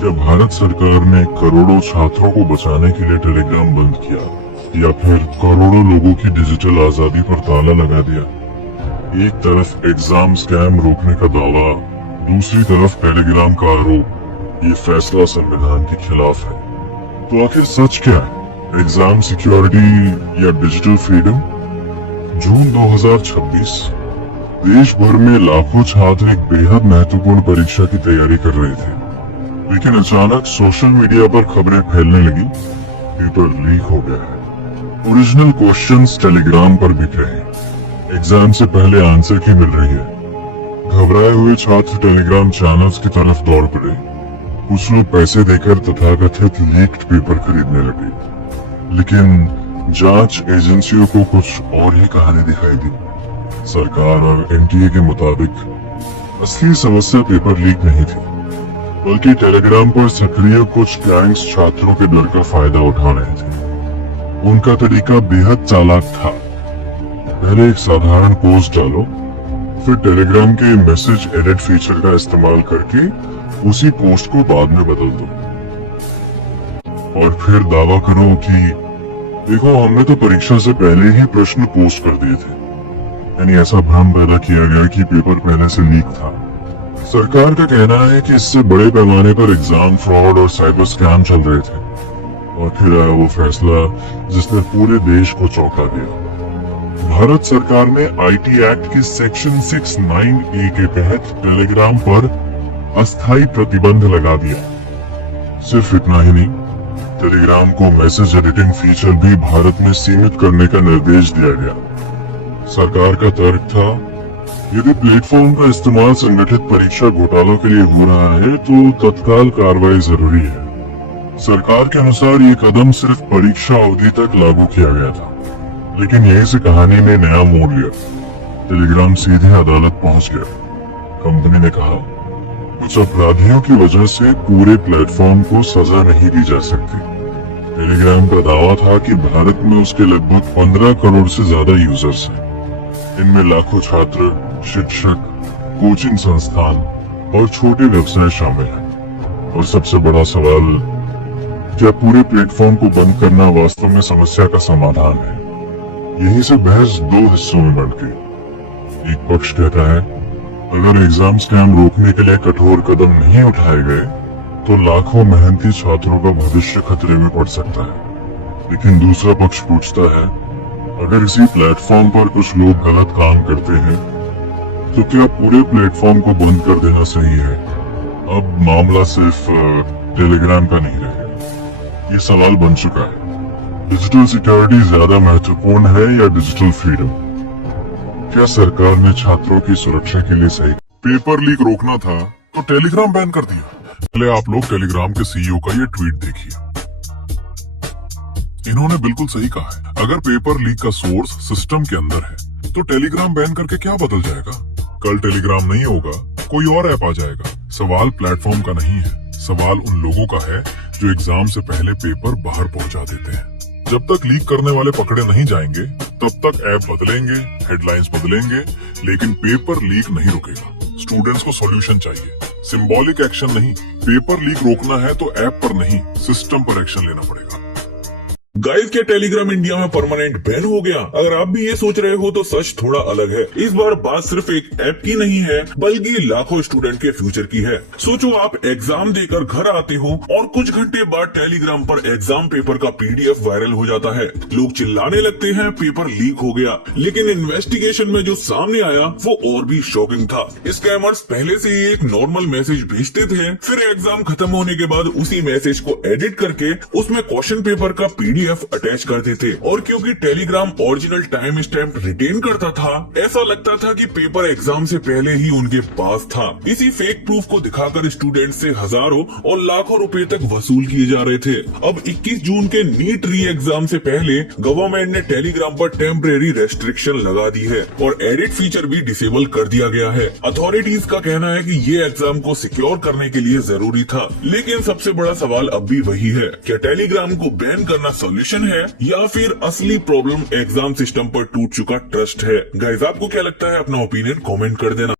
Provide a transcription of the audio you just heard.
क्या भारत सरकार ने करोड़ों छात्रों को बचाने के लिए टेलीग्राम बंद किया, या फिर करोड़ों लोगों की डिजिटल आजादी पर ताला लगा दिया? एक तरफ एग्जाम स्कैम रोकने का दावा, दूसरी तरफ टेलीग्राम का आरोप। ये फैसला संविधान के खिलाफ है। तो आखिर सच क्या है? एग्जाम सिक्योरिटी या डिजिटल फ्रीडम? जून 2026 देश भर में लाखों छात्र एक बेहद महत्वपूर्ण परीक्षा की तैयारी कर रहे थे, लेकिन अचानक सोशल मीडिया पर खबरें फैलने लगी, पेपर लीक हो गया है। ओरिजिनल क्वेश्चंस टेलीग्राम पर बिक रहे हैं, एग्जाम से पहले आंसर की मिल रही है। घबराए हुए छात्र टेलीग्राम चैनल्स की तरफ दौड़ पड़े। कुछ लोग पैसे देकर तथाकथित लीक्ड पेपर खरीदने लगे, लेकिन जांच एजेंसियों को कुछ और ही कहानी दिखाई दी। सरकार और एनटीए के मुताबिक असली समस्या पेपर लीक नहीं थी, बल्कि टेलीग्राम पर सक्रिय कुछ गैंग्स छात्रों के डर का फायदा उठा रहे थे। उनका तरीका बेहद चालाक था। पहले एक साधारण पोस्ट डालो, फिर टेलीग्राम के मैसेज एडिट फीचर का इस्तेमाल करके उसी पोस्ट को बाद में बदल दो, और फिर दावा करो कि देखो हमने तो परीक्षा से पहले ही प्रश्न पोस्ट कर दिए थे। यानी ऐसा भ्रम पैदा किया गया कि पेपर पहले से लीक था। सरकार का कहना है कि इससे बड़े पैमाने पर एग्जाम फ्रॉड और साइबर स्कैम चल रहे थे। और फिर आया वो फैसला जिसने पूरे देश को चौंका दिया। भारत सरकार ने आईटी एक्ट के सेक्शन 69A के तहत टेलीग्राम पर अस्थायी प्रतिबंध लगा दिया। सिर्फ इतना ही नहीं, टेलीग्राम को मैसेज एडिटिंग फीचर भी भारत में सीमित करने का निर्देश दिया गया। सरकार का तर्क था, यदि प्लेटफॉर्म का इस्तेमाल संगठित परीक्षा घोटालों के लिए हो रहा है तो तत्काल कार्रवाई जरूरी है। सरकार के अनुसार ये कदम सिर्फ परीक्षा अवधि तक लागू किया गया था, लेकिन यहीं से कहानी ने नया मोड़ लिया। टेलीग्राम सीधे अदालत पहुंच गया। कंपनी ने कहा, कुछ अपराधियों की वजह से पूरे प्लेटफॉर्म को सजा नहीं दी जा सकती। टेलीग्राम का दावा था कि भारत में उसके लगभग 15 करोड़ से ज्यादा यूजर्स हैं। इनमें लाखों छात्र, शिक्षक, कोचिंग संस्थान और छोटे व्यवसाय शामिल हैं। और सबसे बड़ा सवाल, क्या पूरे प्लेटफॉर्म को बंद करना वास्तव में समस्या का समाधान है? यहीं से बहस दो हिस्सों में बढ़ गई। एक पक्ष कहता है, अगर एग्जाम स्कैम रोकने के लिए कठोर कदम नहीं उठाए गए तो लाखों मेहनती छात्रों का भविष्य खतरे में पड़ सकता है। लेकिन दूसरा पक्ष पूछता है, अगर इसी प्लेटफॉर्म पर कुछ लोग गलत काम करते हैं तो क्या पूरे प्लेटफॉर्म को बंद कर देना सही है? अब मामला सिर्फ टेलीग्राम का नहीं रहेगा। ये सवाल बन चुका है, डिजिटल सिक्योरिटी ज्यादा महत्वपूर्ण है या डिजिटल फ्रीडम? क्या सरकार ने छात्रों की सुरक्षा के लिए सही पेपर लीक रोकना था तो टेलीग्राम बैन कर दिया? पहले आप लोग टेलीग्राम के सीईओ का ये ट्वीट देखिए। इन्होंने बिल्कुल सही कहा है, अगर पेपर लीक का सोर्स सिस्टम के अंदर है तो टेलीग्राम बैन करके क्या बदल जाएगा? कल टेलीग्राम नहीं होगा, कोई और ऐप आ जाएगा। सवाल प्लेटफॉर्म का नहीं है, सवाल उन लोगों का है जो एग्जाम से पहले पेपर बाहर पहुंचा देते हैं। जब तक लीक करने वाले पकड़े नहीं जाएंगे तब तक ऐप बदलेंगे, हेडलाइंस बदलेंगे, लेकिन पेपर लीक नहीं रुकेगा। स्टूडेंट्स को सॉल्यूशन चाहिए, सिंबॉलिक एक्शन नहीं। पेपर लीक रोकना है तो ऐप पर नहीं, सिस्टम पर एक्शन लेना पड़ेगा। गाइस, क्या टेलीग्राम इंडिया में परमानेंट बैन हो गया? अगर आप भी ये सोच रहे हो तो सच थोड़ा अलग है। इस बार बात सिर्फ एक ऐप की नहीं है, बल्कि लाखों स्टूडेंट के फ्यूचर की है। सोचो, आप एग्जाम देकर घर आते हो और कुछ घंटे बाद टेलीग्राम पर एग्जाम पेपर का PDF वायरल हो जाता है। लोग चिल्लाने लगते हैं पेपर लीक हो गया, लेकिन इन्वेस्टिगेशन में जो सामने आया वो और भी शॉकिंग था। स्कैमर्स पहले से ही एक नॉर्मल मैसेज भेजते थे, फिर एग्जाम खत्म होने के बाद उसी मैसेज को एडिट करके उसमें क्वेश्चन पेपर का PDF अटैच करते थे। और क्योंकि Telegram original time stamp retain करता था, ऐसा लगता था कि पेपर एग्जाम से पहले ही उनके पास था। इसी फेक प्रूफ को दिखाकर स्टूडेंट से हजारों और लाखों रुपए तक वसूल किए जा रहे थे। अब 21 जून के नीट री एग्जाम से पहले गवर्नमेंट ने टेलीग्राम पर टेम्परेरी रेस्ट्रिक्शन लगा दी है और एडिट फीचर भी डिसेबल कर दिया गया है। अथॉरिटीज का कहना है कि ये एग्जाम को सिक्योर करने के लिए जरूरी था। लेकिन सबसे बड़ा सवाल अब भी वही है, क्या टेलीग्राम को बैन करना सॉल्यूशन है या फिर असली प्रॉब्लम एग्जाम सिस्टम पर टूट चुका ट्रस्ट है? गाइस, आपको क्या लगता है? अपना ओपिनियन कमेंट कर देना।